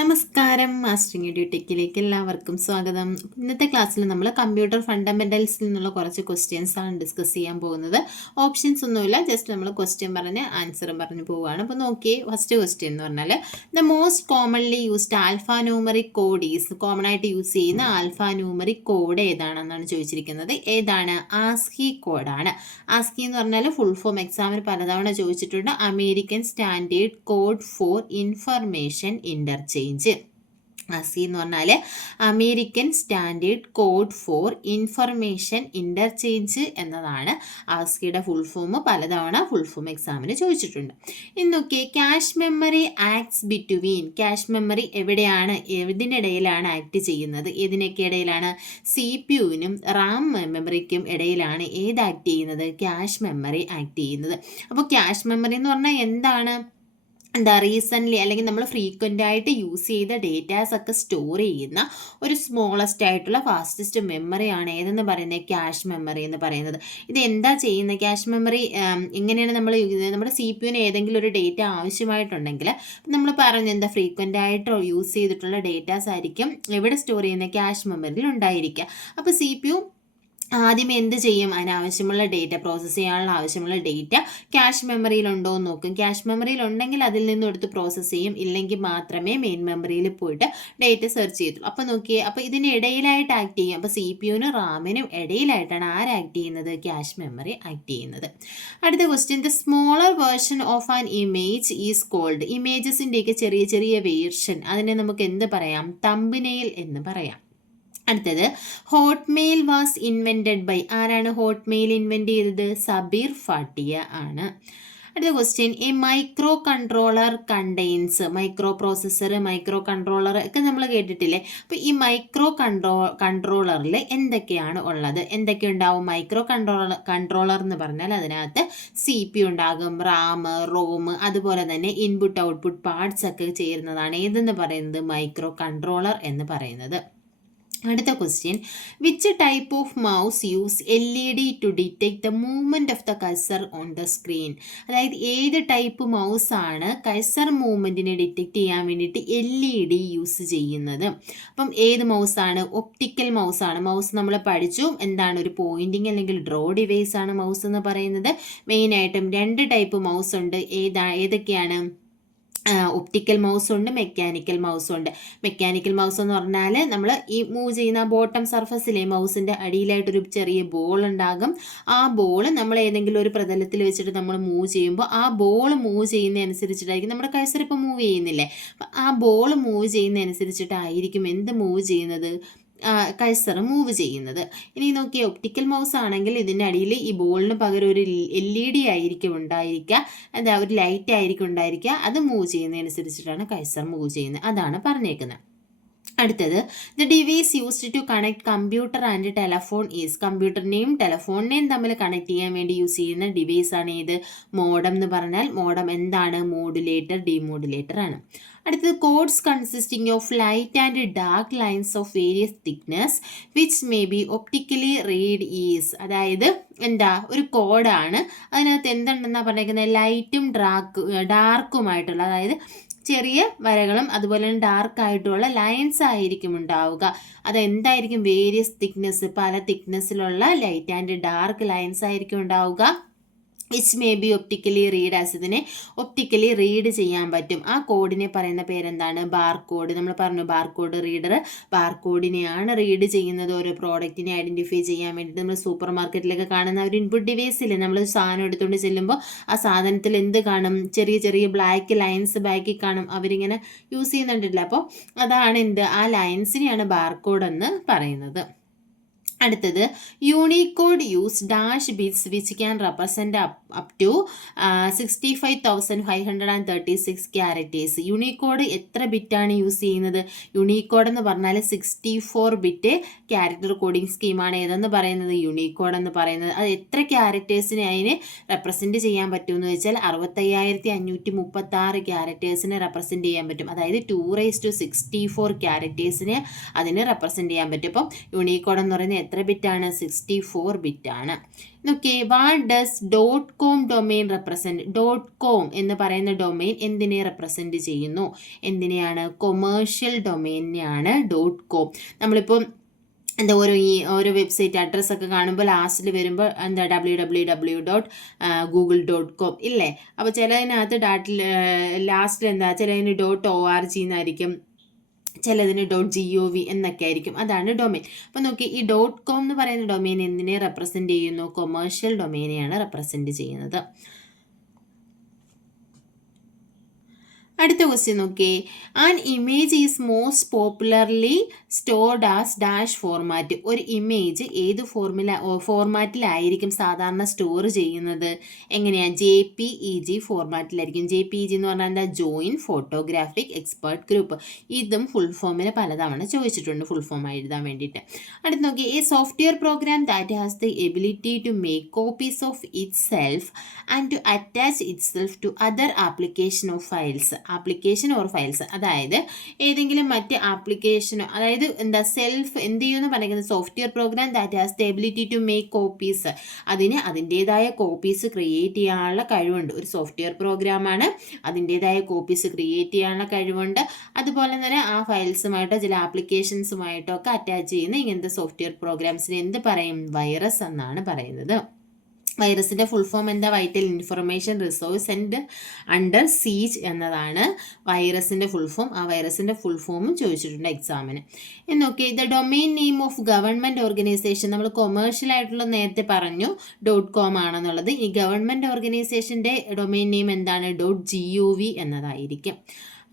നമസ്കാരം, മാസ്റ്ററിംഗ് ടെക്കിലേക്ക് എല്ലാവർക്കും സ്വാഗതം. ഇന്നത്തെ ക്ലാസ്സിൽ നമ്മൾ കമ്പ്യൂട്ടർ ഫണ്ടമെന്റൽസിൽ നിന്നുള്ള കുറച്ച് ക്വസ്റ്റ്യൻസ് ആണ് ഡിസ്കസ് ചെയ്യാൻ പോകുന്നത്. ഓപ്ഷൻസ് ഒന്നുമില്ല, ജസ്റ്റ് നമ്മൾ ക്വസ്റ്റ്യൻ പറഞ്ഞ് ആൻസറും പറഞ്ഞു പോവുകയാണ്. അപ്പോൾ നോക്കിയേ, ഫസ്റ്റ് ക്വസ്റ്റ്യൻ എന്ന് പറഞ്ഞാൽ the most commonly used alpha numeric code is, common ആയിട്ട് യൂസ് ചെയ്യുന്ന ആൽഫാ ന്യൂമറിക് കോഡ് ഏതാണെന്നാണ് ചോദിച്ചിരിക്കുന്നത്. ഏതാണ്? ആസ്കി കോഡാണ്. ആസ്കി എന്ന് പറഞ്ഞാൽ ഫുൾ ഫോം എക്സാമിന് പലതവണ ചോദിച്ചിട്ടുണ്ട്. American standard code for information interchange. ASCII എന്ന് പറഞ്ഞാൽ American standard code for information interchange എന്നതാണ് ആസ്കിയുടെ ഫുൾ ഫോം. പലതവണ ഫുൾ ഫോം എക്സാമിന് ചോദിച്ചിട്ടുണ്ട്. ഇന്നൊക്കെ cache memory acts between, cache memory എവിടെയാണ്, ഇതിനിടയിലാണ് ആക്ട് ചെയ്യുന്നത്? ഇതിനൊക്കെ ഇടയിലാണ്? CPU-നും റാം മെമ്മറിക്കും ഇടയിലാണ് ഏത് ആക്ട് ചെയ്യുന്നത്? ക്യാഷ് മെമ്മറി ആക്ട് ചെയ്യുന്നത്. അപ്പോൾ ക്യാഷ് മെമ്മറി എന്ന് പറഞ്ഞാൽ എന്താണ്? റീസെൻ്റ്ലി അല്ലെങ്കിൽ നമ്മൾ ഫ്രീക്വൻ്റ് ആയിട്ട് യൂസ് ചെയ്ത ഡേറ്റാസ് ഒക്കെ സ്റ്റോർ ചെയ്യുന്ന ഒരു സ്മോളസ്റ്റ് ആയിട്ടുള്ള ഫാസ്റ്റസ്റ്റ് മെമ്മറിയാണ് ഏതെന്ന് പറയുന്നത്? ക്യാഷ് മെമ്മറി എന്ന് പറയുന്നത്. ഇത് എന്താ ചെയ്യുന്നത്? ക്യാഷ് മെമ്മറി എങ്ങനെയാണ് നമ്മൾ യൂസ് ചെയ്യുന്നത്? നമ്മുടെ CPU-ന് ഏതെങ്കിലും ഒരു ഡേറ്റ ആവശ്യമായിട്ടുണ്ടെങ്കിൽ നമ്മൾ പറഞ്ഞ എന്താ, ഫ്രീക്വൻ്റ് ആയിട്ട് യൂസ് ചെയ്തിട്ടുള്ള ഡേറ്റാസ് ആയിരിക്കും എവിടെ സ്റ്റോർ ചെയ്യുന്നത്? ക്യാഷ് മെമ്മറിയിൽ ഉണ്ടായിരിക്കുക. അപ്പോൾ CPU ആദ്യം എന്ത് ചെയ്യും? അതിനാവശ്യമുള്ള ഡേറ്റ, പ്രോസസ്സ് ചെയ്യാനുള്ള ആവശ്യമുള്ള ഡേറ്റ ക്യാഷ് മെമ്മറിയിൽ ഉണ്ടോ എന്ന് നോക്കും. ക്യാഷ് മെമ്മറിയിൽ ഉണ്ടെങ്കിൽ അതിൽ നിന്നും എടുത്ത് പ്രോസസ്സ് ചെയ്യും. ഇല്ലെങ്കിൽ മാത്രമേ മെയിൻ മെമ്മറിയിൽ പോയിട്ട് ഡേറ്റ സെർച്ച് ചെയ്യത്തുള്ളൂ. അപ്പോൾ നോക്കിയേ, അപ്പോൾ ഇതിന് ഇടയിലായിട്ട് ആക്ട് ചെയ്യും. അപ്പോൾ CPU-നും റാമിനും ഇടയിലായിട്ടാണ് ആര് ആക്ട് ചെയ്യുന്നത്? ക്യാഷ് മെമ്മറി ആക്ട് ചെയ്യുന്നത്. അടുത്ത question, the smaller version of an image is called. ഇമേജസിൻ്റെയൊക്കെ ചെറിയ ചെറിയ വേർഷൻ, അതിനെ നമുക്ക് എന്ത് പറയാം? തംബ്നെയിൽ എന്ന് പറയാം. അടുത്തത്, ഹോട്ട്മെയിൽ വാസ് ഇൻവെൻറ്റഡ് ബൈ. ആരാണ് ഹോട്ട്മെയിൽ ഇൻവെൻറ്റ് ചെയ്തത്? സബീർ ഫാട്ടിയ ആണ്. അടുത്ത question, A micro controller contains. Micro processor, micro controller ഒക്കെ നമ്മൾ കേട്ടിട്ടില്ലേ? അപ്പോൾ ഈ മൈക്രോ കൺട്രോളറിൽ എന്തൊക്കെയാണ് ഉള്ളത്? എന്തൊക്കെ ഉണ്ടാവും? മൈക്രോ കൺട്രോളർ എന്ന് പറഞ്ഞാൽ അതിനകത്ത് CPU ഉണ്ടാകും, റാം, റോം, അതുപോലെ തന്നെ ഇൻപുട്ട് ഔട്ട്പുട്ട് പാർട്സ് ഒക്കെ ചേരുന്നതാണ് ഏതെന്ന് പറയുന്നത്? മൈക്രോ കൺട്രോളർ എന്ന് പറയുന്നത്. അടുത്ത question, which type of mouse use LED to detect the movement of the cursor on the screen. അതായത് ഏത് ടൈപ്പ് മൗസാണ് കഴ്സർ മൂവ്മെൻറ്റിനെ ഡിറ്റക്ട് ചെയ്യാൻ വേണ്ടിയിട്ട് LED യൂസ് ചെയ്യുന്നത്? അപ്പം ഏത് മൗസാണ്? ഒപ്റ്റിക്കൽ മൗസാണ്. മൗസ് നമ്മൾ പഠിച്ചു, എന്താണ്? ഒരു പോയിൻറ്റിങ് അല്ലെങ്കിൽ ഡ്രോ ഡിവൈസ് ആണ് മൗസ് എന്ന് പറയുന്നത്. മെയിനായിട്ടും രണ്ട് ടൈപ്പ് മൗസ് ഉണ്ട്. ഏതൊക്കെയാണ്? ഒപ്റ്റിക്കൽ മൗസ് ഉണ്ട്, മെക്കാനിക്കൽ മൗസ് ഉണ്ട്. മെക്കാനിക്കൽ മൗസ് എന്ന് പറഞ്ഞാൽ നമ്മൾ ഈ മൂവ് ചെയ്യുന്ന ബോട്ടം സർഫസിലെ മൗസിൻ്റെ അടിയിലായിട്ടൊരു ചെറിയ ബോൾ ഉണ്ടാകും. ആ ബോൾ നമ്മൾ ഏതെങ്കിലും ഒരു പ്രതലത്തിൽ വെച്ചിട്ട് നമ്മൾ മൂവ് ചെയ്യുമ്പോൾ ആ ബോൾ മൂവ് ചെയ്യുന്നതനുസരിച്ചിട്ടായിരിക്കും നമ്മുടെ കഴ്സർ ഇപ്പോൾ മൂവ് ചെയ്യുന്നില്ലേ, ആ ബോൾ മൂവ് ചെയ്യുന്നതനുസരിച്ചിട്ടായിരിക്കും എന്ത് മൂവ് ചെയ്യുന്നത്? കഴ്സർ മൂവ് ചെയ്യുന്നത്. ഇനി നോക്കിയാൽ ഒപ്റ്റിക്കൽ മൗസ് ആണെങ്കിൽ ഇതിൻ്റെ അടിയിൽ ഈ ബോളിന് പകരം ഒരു LED ആയിരിക്കും ഉണ്ടായിരിക്കുക, എന്താ, ഒരു ലൈറ്റ് ആയിരിക്കും ഉണ്ടായിരിക്കുക. അത് മൂവ് ചെയ്യുന്നതനുസരിച്ചിട്ടാണ് കഴ്സർ മൂവ് ചെയ്യുന്നത്. അതാണ് പറഞ്ഞേക്കുന്നത്. അടുത്തത്, the device used to connect computer and telephone is. കമ്പ്യൂട്ടറിനെയും ടെലഫോണിനെയും തമ്മിൽ കണക്ട് ചെയ്യാൻ വേണ്ടി യൂസ് ചെയ്യുന്ന ഡിവൈസ് ആണ് ഏത്? മോഡം എന്ന് പറഞ്ഞാൽ മോഡം എന്താണ്? മോഡുലേറ്റർ, ഡിമോഡുലേറ്റർ ആണ്. അടുത്തത്, codes consisting of light and dark lines of various thickness which may be optically read is. അതായത് എന്താ, ഒരു കോഡാണ്, അതിനകത്ത് എന്തുണ്ടെന്നാണ് പറഞ്ഞേക്കുന്നത്? ലൈറ്റും ഡാർക്കുമായിട്ടുള്ള, അതായത് ചെറിയ വരകളും അതുപോലെ തന്നെ ഡാർക്ക് ആയിട്ടുള്ള ലൈൻസ് ആയിരിക്കും ഉണ്ടാവുക. അതെന്തായിരിക്കും? വേരിയസ് തിക്നെസ്, പല തിക്നെസ്സിലുള്ള ലൈറ്റ് ആൻഡ് ഡാർക്ക് ലൈൻസ് ആയിരിക്കും ഉണ്ടാവുക. Which may be optically read as. ഇതിനെ ഒപ്റ്റിക്കലി റീഡ് ചെയ്യാൻ പറ്റും. ആ കോഡിനെ പറയുന്ന പേരെന്താണ്? ബാർകോഡ്. നമ്മൾ പറഞ്ഞു ബാർകോഡ് റീഡർ ബാർകോഡിനെയാണ് റീഡ് ചെയ്യുന്നത്. ഓരോ പ്രോഡക്റ്റിനെ ഐഡൻറ്റിഫൈ ചെയ്യാൻ വേണ്ടിയിട്ട് നമ്മൾ സൂപ്പർ മാർക്കറ്റിലൊക്കെ കാണുന്ന ഒരു ഇൻപുട്ട് ഡിവൈസില്ലേ, നമ്മൾ സാധനം എടുത്തുകൊണ്ട് ചെല്ലുമ്പോൾ ആ സാധനത്തിൽ എന്ത് കാണും? ചെറിയ ചെറിയ ബ്ലാക്ക് ലൈൻസ് ബാക്കിൽ കാണും. അവരിങ്ങനെ യൂസ് ചെയ്യുന്നുണ്ടല്ലോ. അപ്പോൾ അതാണ് എന്ത്? ആ ലൈൻസിനെയാണ് ബാർകോഡ് എന്ന് പറയുന്നത്. അടുത്തത്, Unicode use dash bits which can represent up to 65,536 characters. Unicode എത്ര ബിറ്റാണ് യൂസ് ചെയ്യുന്നത്? യൂണിക്കോഡ് എന്ന് പറഞ്ഞാൽ 64 ബിറ്റ് ക്യാരക്ടർ കോഡിംഗ് സ്കീമാണ് ഏതെന്ന് പറയുന്നത്? യൂണിക്കോഡ് എന്ന് പറയുന്നത്. അത് എത്ര ക്യാരക്ടേഴ്സിനെ അതിന് റെപ്രസെൻറ്റ് ചെയ്യാൻ പറ്റുമെന്ന് വെച്ചാൽ 65,536 ക്യാരക്ടേഴ്സിനെ റെപ്രസെൻറ്റ് ചെയ്യാൻ പറ്റും. അതായത് 2⁻64 ക്യാരക്ടേഴ്സിനെ അതിന് റെപ്രസെൻറ്റ് ചെയ്യാൻ പറ്റും. അപ്പം യൂണിക്കോഡ് എന്ന് പറയുന്നത് എത്ര ബിറ്റാണ്? 64 ബിറ്റാണ്. നോക്കിയേ, what does .com domain represent? .com എന്ന് പറയുന്ന ഡൊമെയിൻ എന്തിനെ റെപ്രസെൻറ്റ് ചെയ്യുന്നു? എന്തിനെയാണ്? കൊമേഴ്ഷ്യൽ ഡൊമെയിനെയാണ് .com. നമ്മളിപ്പം എന്താ ഓരോ വെബ്സൈറ്റ് അഡ്രസ്സൊക്കെ കാണുമ്പോൾ ലാസ്റ്റിൽ വരുമ്പോൾ എന്താ www.google.com ഇല്ലേ? അപ്പോൾ ചിലതിനകത്ത് ലാസ്റ്റിൽ എന്താ, ചിലതിന് .org എന്നായിരിക്കും, ചിലതിന് .gov എന്നൊക്കെ ആയിരിക്കും. അതാണ് ഡൊമെയിൻ. അപ്പോൾ നോക്കി, ഈ .com എന്ന് പറയുന്ന ഡൊമെയിൻ എന്തിനെ റെപ്രസെൻറ്റ് ചെയ്യുന്നു? കൊമേഴ്ഷ്യൽ ഡൊമെയിനെയാണ് റെപ്രസെൻറ്റ് ചെയ്യുന്നത്. അടുത്ത ക്വസ്റ്റ്യൻ നോക്കിയേ, an image is most popularly stored as dash format. ഒരു ഇമേജ് ഏത് ഫോർമാറ്റിലായിരിക്കും സാധാരണ സ്റ്റോർ ചെയ്യുന്നത്? എങ്ങനെയാണ്? JPEG ഫോർമാറ്റിലായിരിക്കും. JPEG എന്ന് പറഞ്ഞാൽ എന്താ? Joint photographic expert group. ഇതും ഫുൾ ഫോമിൽ പലതവണ ചോദിച്ചിട്ടുണ്ട്, ഫുൾ ഫോം എഴുതാൻ വേണ്ടിയിട്ട്. അടുത്ത് നോക്കി, a software program that has the ability to make copies of itself and to attach itself to other application of files. Application or files, അതായത് ഏതെങ്കിലും മറ്റ് ആപ്ലിക്കേഷനോ, അതായത് എന്താ, സെൽഫ് എന്ത് ചെയ്യുമെന്ന് പറയുന്നത്? Software program that has the ability to make copies. അതിന് അതിൻ്റേതായ കോപ്പീസ് ക്രിയേറ്റ് ചെയ്യാനുള്ള കഴിവുണ്ട്. ഒരു സോഫ്റ്റ്വെയർ പ്രോഗ്രാമാണ്, അതിൻ്റേതായ കോപ്പീസ് ക്രിയേറ്റ് ചെയ്യാനുള്ള കഴിവുണ്ട്. അതുപോലെ തന്നെ ആ ഫയൽസുമായിട്ടോ ചില ആപ്ലിക്കേഷൻസുമായിട്ടോ ഒക്കെ അറ്റാച്ച് ചെയ്യുന്ന ഇങ്ങനത്തെ സോഫ്റ്റ്വെയർ പ്രോഗ്രാംസിന് എന്ത് പറയും? വൈറസ് എന്നാണ് പറയുന്നത്. വൈറസിൻ്റെ ഫുൾ ഫോം എന്താ? Vital information resource and under siege എന്നതാണ് വൈറസിൻ്റെ ഫുൾ ഫോം. ആ വൈറസിൻ്റെ ഫുൾ ഫോമും ചോദിച്ചിട്ടുണ്ട് എക്സാമിന്. എന്നൊക്കെ the domain name of government organisation, നമ്മൾ കൊമേഴ്ഷ്യൽ ആയിട്ടുള്ള നേരത്തെ പറഞ്ഞു .com ആണെന്നുള്ളത്. ഈ ഗവൺമെൻറ് ഓർഗനൈസേഷൻ്റെ ഡൊമെയിൻ നെയിം എന്താണ്? .gov എന്നതായിരിക്കും.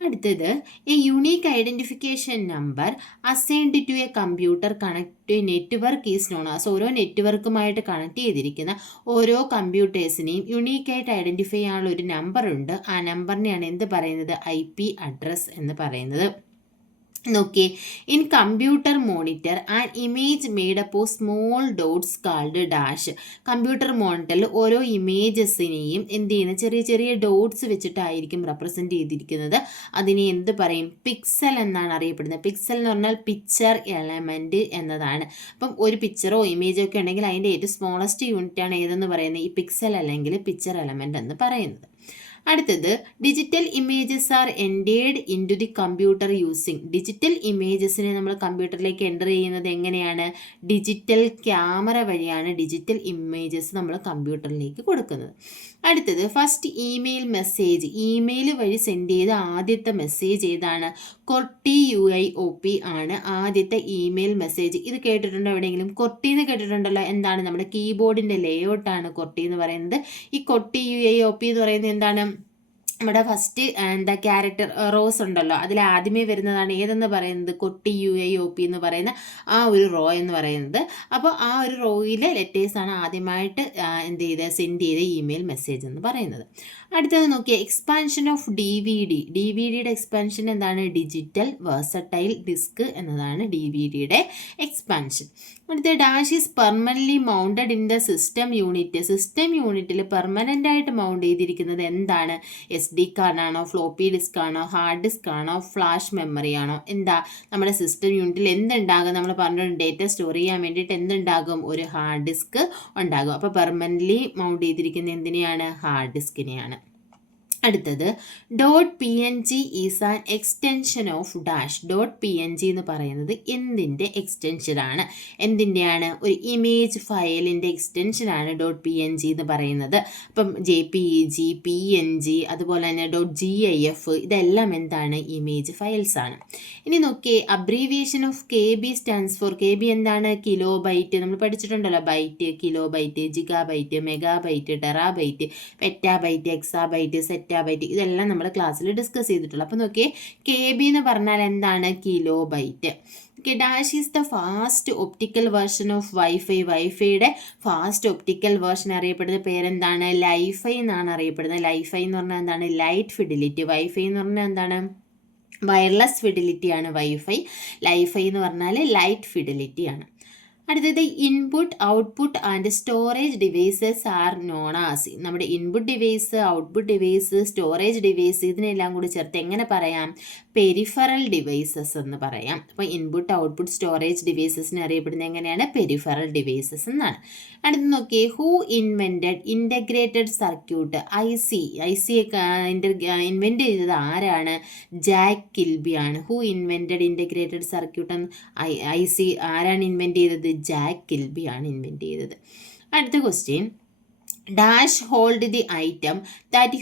അടുത്തത്, a unique identification number assigned to a computer connect to a network is known as. ഓരോ നെറ്റ്വർക്കുമായിട്ട് കണക്ട് ചെയ്തിരിക്കുന്ന ഓരോ കമ്പ്യൂട്ടേഴ്സിനെയും യുണീക്കായിട്ട് ഐഡൻറ്റിഫൈ ചെയ്യാനുള്ള ഒരു നമ്പറുണ്ട്. ആ നമ്പറിനെയാണ് എന്ത് പറയുന്നത്? IP അഡ്രസ് എന്ന് പറയുന്നത്. നോക്കിയേ, in computer monitor an image made up of small dots called dash. Computer മോണിറ്ററിൽ ഓരോ ഇമേജസിനെയും എന്ത് ചെയ്യുന്ന ചെറിയ ചെറിയ ഡോട്ട്സ് വെച്ചിട്ടായിരിക്കും റെപ്രസെൻറ്റ് ചെയ്തിരിക്കുന്നത്. അതിനെ എന്ത് പറയും? പിക്സൽ എന്നാണ് അറിയപ്പെടുന്നത്. പിക്സൽ എന്ന് പറഞ്ഞാൽ പിക്ചർ എലമെൻറ്റ് എന്നതാണ്. അപ്പം ഒരു പിക്ചറോ ഇമേജോ ഒക്കെ ഉണ്ടെങ്കിൽ അതിൻ്റെ ഏറ്റവും സ്മോളസ്റ്റ് യൂണിറ്റാണ് ഏതെന്ന് പറയുന്നത്? ഈ പിക്സൽ അല്ലെങ്കിൽ പിക്ചർ എലമെൻറ്റ് എന്ന് പറയുന്നത്. അടുത്തത്, digital images are entered into the computer using. Digital ഇമേജസിനെ നമ്മൾ കമ്പ്യൂട്ടറിലേക്ക് എൻ്റർ ചെയ്യുന്നത് എങ്ങനെയാണ്? ഡിജിറ്റൽ ക്യാമറ വഴിയാണ് ഡിജിറ്റൽ ഇമേജസ് നമ്മൾ കമ്പ്യൂട്ടറിലേക്ക് കൊടുക്കുന്നത്. അടുത്തത്, ഫസ്റ്റ് ഇമെയിൽ മെസ്സേജ്. ഇമെയിൽ വഴി സെൻഡ് ചെയ്ത ആദ്യത്തെ മെസ്സേജ് ഏതാണ്? കൊർട്ടി UIOP ആണ് ആദ്യത്തെ ഇമെയിൽ മെസ്സേജ്. ഇത് കേട്ടിട്ടുണ്ടോ എവിടെയെങ്കിലും? കൊർട്ടി എന്ന് കേട്ടിട്ടുണ്ടല്ലോ. എന്താണ്? നമ്മുടെ കീബോർഡിൻ്റെ ലേഔട്ടാണ് കൊർട്ടി എന്ന് പറയുന്നത്. ഈ കൊർട്ടി UIOP എന്ന് പറയുന്നത് എന്താണ്? നമ്മുടെ ഫസ്റ്റ് എന്താ ക്യാരക്ടർ റോസ് ഉണ്ടല്ലോ, അതിൽ ആദ്യമേ വരുന്നതാണ് ഏതെന്ന് പറയുന്നത്? കൊട്ടി UIOP എന്ന് പറയുന്ന ആ ഒരു റോ എന്ന് പറയുന്നത്. അപ്പോൾ ആ ഒരു റോയിലെ ലെറ്റേഴ്സാണ് ആദ്യമായിട്ട് എന്ത് ചെയ്ത് സെൻഡ് ചെയ്ത ഇമെയിൽ മെസ്സേജ് എന്ന് പറയുന്നത്. അടുത്തത് നോക്കിയാൽ എക്സ്പാൻഷൻ ഓഫ് DVDയുടെ എക്സ്പാൻഷൻ എന്താണ്? ഡിജിറ്റൽ വേഴ്സറ്റൈൽ ഡിസ്ക് എന്നതാണ് DVDയുടെ എക്സ്പാൻഷൻ. അടുത്ത, dash is permanently mounted in the system unit. System യൂണിറ്റിൽ പെർമനൻ്റ് ആയിട്ട് മൗണ്ട് ചെയ്തിരിക്കുന്നത് എന്താണ്? SD കാർഡാണോ, ഫ്ലോപ്പി ഡിസ്ക് ആണോ, ഹാർഡ് ഡിസ്ക് ആണോ, ഫ്ലാഷ് മെമ്മറി ആണോ? എന്താ നമ്മുടെ സിസ്റ്റം യൂണിറ്റിൽ എന്തുണ്ടാകും? നമ്മൾ പറഞ്ഞിട്ടുണ്ട്, ഡേറ്റ സ്റ്റോർ ചെയ്യാൻ വേണ്ടിയിട്ട് എന്തുണ്ടാകും? ഒരു ഹാർഡ് ഡിസ്ക് ഉണ്ടാകും. അപ്പോൾ പെർമനൻ്റ്ലി മൗണ്ട് ചെയ്തിരിക്കുന്ന എന്തിനെയാണ്? ഹാർഡ് ഡിസ്കിനെയാണ്. അടുത്തത്, .png is an extension of dash. .png എന്ന് പറയുന്നത് എന്തിൻ്റെ എക്സ്റ്റൻഷനാണ്? എന്തിൻ്റെയാണ്? ഒരു ഇമേജ് ഫയലിൻ്റെ എക്സ്റ്റൻഷനാണ് .png എന്ന് പറയുന്നത്. അപ്പം JPEG, PNG, അതുപോലെ തന്നെ .gif ഇതെല്ലാം എന്താണ്? ഇമേജ് ഫയൽസ് ആണ്. ഇനി നോക്കിയേ, abbreviation of KB stands for. KB എന്താണ്? Kilo byte. നമ്മൾ പഠിച്ചിട്ടുണ്ടല്ലോ, byte, kilo byte, gigabyte, megabyte, terabyte, petabyte, exabyte, zettabyte, ഇതെല്ലാം നമ്മൾ ക്ലാസ്സിൽ ഡിസ്കസ് ചെയ്തിട്ടുള്ളൂ. അപ്പോൾ നോക്കിയേ, KB എന്ന് പറഞ്ഞാൽ എന്താണ്? Kilo byte. Dash is the fast optical version of wifi. വൈഫൈയുടെ ഫാസ്റ്റ് ഒപ്റ്റിക്കൽ വേർഷൻ അറിയപ്പെടുന്ന പേരെന്താണ്? ലൈഫൈ എന്നാണ് അറിയപ്പെടുന്നത്. ലൈഫൈ എന്ന് പറഞ്ഞാൽ എന്താണ്? Light fidelity. വൈഫൈ എന്ന് പറഞ്ഞാൽ എന്താണ്? വയർലെസ് ഫിഡിലിറ്റി ആണ് വൈഫൈ. ലൈഫൈ എന്ന് പറഞ്ഞാൽ ലൈറ്റ് ഫിഡിലിറ്റി ആണ്. അടുത്തത്, input, output and storage devices are known as. നമ്മുടെ input device, output device, storage device ഇതിനെല്ലാം കൂടി ചേർത്ത് എങ്ങനെ പറയാം? പെരിഫറൽ ഡിവൈസസ് എന്ന് പറയാം. അപ്പോൾ ഇൻപുട്ട് ഔട്ട്പുട്ട് സ്റ്റോറേജ് ഡിവൈസസിനെ അറിയപ്പെടുന്നത് എങ്ങനെയാണ്? പെരിഫറൽ ഡിവൈസസ് എന്നാണ്. അടുത്ത് നോക്കിയേ, who invented integrated circuit? I C invent ചെയ്തത് ആരാണ്? ജാക്ക് കിൽബി ആണ്. Who invented integrated circuit? I C ആരാണ് ഇൻവെൻറ്റ് ചെയ്തത്? ജാക്ക് കിൽബി ആണ് ഇൻവെൻറ്റ് ചെയ്തത്. അടുത്ത question, dash hold the item that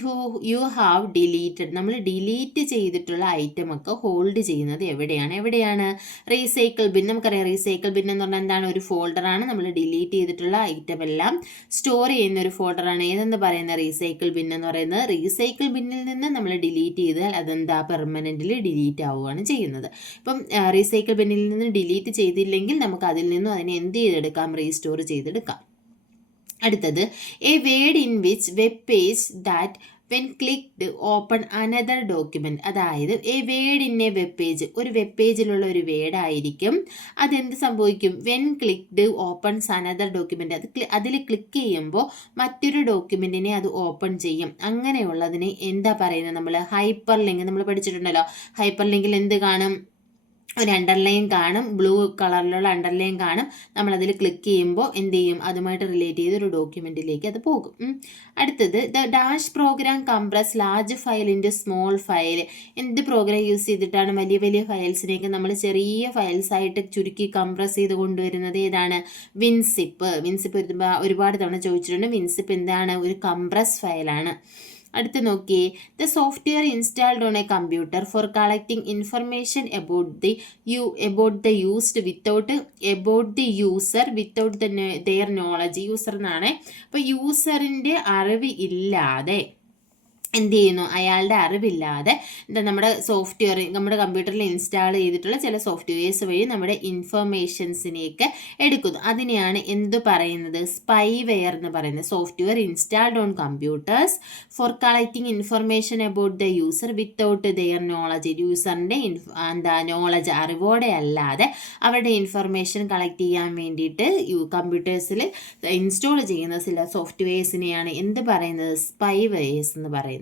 you have deleted? നമ്മൾ ഡിലീറ്റ് ചെയ്തിട്ടുള്ള ഐറ്റം ഒക്കെ ഹോൾഡ് ചെയ്യുന്നത് എവിടെയാണ്? Recycle bin. നമുക്കറിയാം റീസൈക്കിൾ ബിൻ എന്ന് പറഞ്ഞാൽ എന്താണ്? ഒരു ഫോൾഡറാണ്. നമ്മൾ ഡിലീറ്റ് ചെയ്തിട്ടുള്ള ഐറ്റം എല്ലാം സ്റ്റോർ ചെയ്യുന്ന ഒരു ഫോൾഡറാണ്. ഏതെന്ന് പറയുന്നത്? റീസൈക്കിൾ ബിൻ എന്ന് പറയുന്നത്. റീസൈക്കിൾ ബിന്നിൽ നിന്ന് നമ്മൾ ഡിലീറ്റ് ചെയ്താൽ അതെന്താ? പെർമനൻ്റ്ലി ഡിലീറ്റ് ആവുകയാണ് ചെയ്യുന്നത്. ഇപ്പം റീസൈക്കിൾ ബിന്നിൽ നിന്ന് ഡിലീറ്റ് ചെയ്തില്ലെങ്കിൽ നമുക്ക് അതിൽ നിന്നും അതിനെ എന്ത് ചെയ്തെടുക്കാം? റീസ്റ്റോർ ചെയ്തെടുക്കാം. അടുത്തത്, a word in which web page that when clicked open another document? അതായത് a word in a web page, ഒരു വെബ് പേജിലുള്ള ഒരു വേർഡ് ആയിരിക്കും. അതെന്ത് സംഭവിക്കും? When clicked opens another document. അതിൽ ക്ലിക്ക് ചെയ്യുമ്പോൾ മറ്റൊരു ഡോക്യുമെൻറ്റിനെ അത് ഓപ്പൺ ചെയ്യും. അങ്ങനെയുള്ളതിനെ എന്താ പറയുന്നത്? നമ്മൾ ഹൈപ്പർ ലിങ്ക്. നമ്മൾ പഠിച്ചിട്ടുണ്ടല്ലോ, ഹൈപ്പർ ലിങ്കിൽ എന്ത് കാണും? ഒരു അണ്ടർലൈൻ കാണും, ബ്ലൂ കളറിലുള്ള അണ്ടർലൈൻ കാണും. നമ്മളതിൽ ക്ലിക്ക് ചെയ്യുമ്പോൾ എന്ത് ചെയ്യും? അതുമായിട്ട് റിലേറ്റ് ചെയ്ത് ഒരു ഡോക്യുമെൻറ്റിലേക്ക് അത് പോകും. അടുത്തത്, the dash program compress large file into small file? എന്ത് പ്രോഗ്രാം യൂസ് ചെയ്തിട്ടാണ് വലിയ വലിയ ഫയൽസിനെയൊക്കെ നമ്മൾ ചെറിയ ഫയൽസ് ആയിട്ട് ചുരുക്കി കംപ്രസ് ചെയ്ത് കൊണ്ടുവരുന്നത്? ഏതാണ്? വിൻസിപ്പ്. വിൻസിപ്പ് ഒരുപാട് തവണ ചോദിച്ചിട്ടുണ്ട്. വിൻസിപ്പ് എന്താണ്? ഒരു കംപ്രസ് ഫയലാണ്. അടുത്ത് നോക്കിയേ, the software installed on a computer for collecting information about the used without about the user without their knowledge. User എന്നാണ്. അപ്പോൾ യൂസറിൻ്റെ അറിവ് ഇല്ലാതെ എന്ത് ചെയ്യുന്നു? അയാളുടെ അറിവില്ലാതെ നമ്മുടെ സോഫ്റ്റ്വെയർ, നമ്മുടെ കമ്പ്യൂട്ടറിൽ ഇൻസ്റ്റാൾ ചെയ്തിട്ടുള്ള ചില സോഫ്റ്റ്വെയർസ് വഴി നമ്മുടെ ഇൻഫർമേഷൻസിനെയൊക്കെ എടുക്കുന്നു. അതിനെയാണ് എന്ത് പറയുന്നത്? സ്പൈവെയർ എന്ന് പറയുന്നത്. Software installed on computers for collecting information about the user without their knowledge. യൂസറിൻ്റെ നോളജ്, അറിവോടെ അല്ലാതെ അവരുടെ ഇൻഫർമേഷൻ കളക്ട് ചെയ്യാൻ വേണ്ടിയിട്ട് കമ്പ്യൂട്ടേഴ്സിൽ ഇൻസ്റ്റാൾ ചെയ്യുന്ന ചില സോഫ്റ്റ്വെയർസിനെയാണ് എന്ത് പറയുന്നത്? സ്പൈവെയർസ് എന്ന് പറയുന്നത്.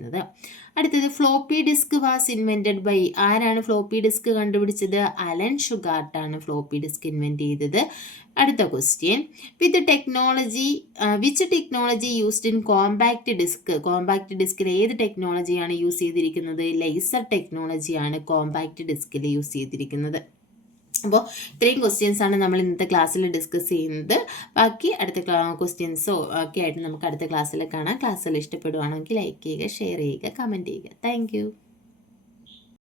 അടുത്തത്, floppy disk was invented by? ആരാണ് ഫ്ലോപ്പി ഡിസ്ക് കണ്ടുപിടിച്ചത്? അലൻ ഷുഗാർട്ടാണ് ഫ്ലോപ്പി ഡിസ്ക് ഇൻവെൻറ്റ് ചെയ്തത്. അടുത്ത question, which technology used in compact disc? Compact ഡിസ്കിൽ ഏത് ടെക്നോളജിയാണ് യൂസ് ചെയ്തിരിക്കുന്നത്? ലേസർ ടെക്നോളജിയാണ് കോമ്പാക്റ്റ് ഡിസ്കിൽ യൂസ് ചെയ്തിരിക്കുന്നത്. അപ്പോൾ ഇത്രയും ക്വസ്റ്റ്യൻസാണ് നമ്മൾ ഇന്നത്തെ ക്ലാസ്സിൽ ഡിസ്കസ് ചെയ്യുന്നത്. ബാക്കി അടുത്ത ക്വസ്റ്റ്യൻസോ ഒക്കെ ആയിട്ട് നമുക്ക് അടുത്ത ക്ലാസ്സിൽ കാണാം. ക്ലാസ്സിൽ ഇഷ്ടപ്പെടുവാണെങ്കിൽ ലൈക്ക് ചെയ്യുക, ഷെയർ ചെയ്യുക, കമൻറ്റ് ചെയ്യുക. താങ്ക്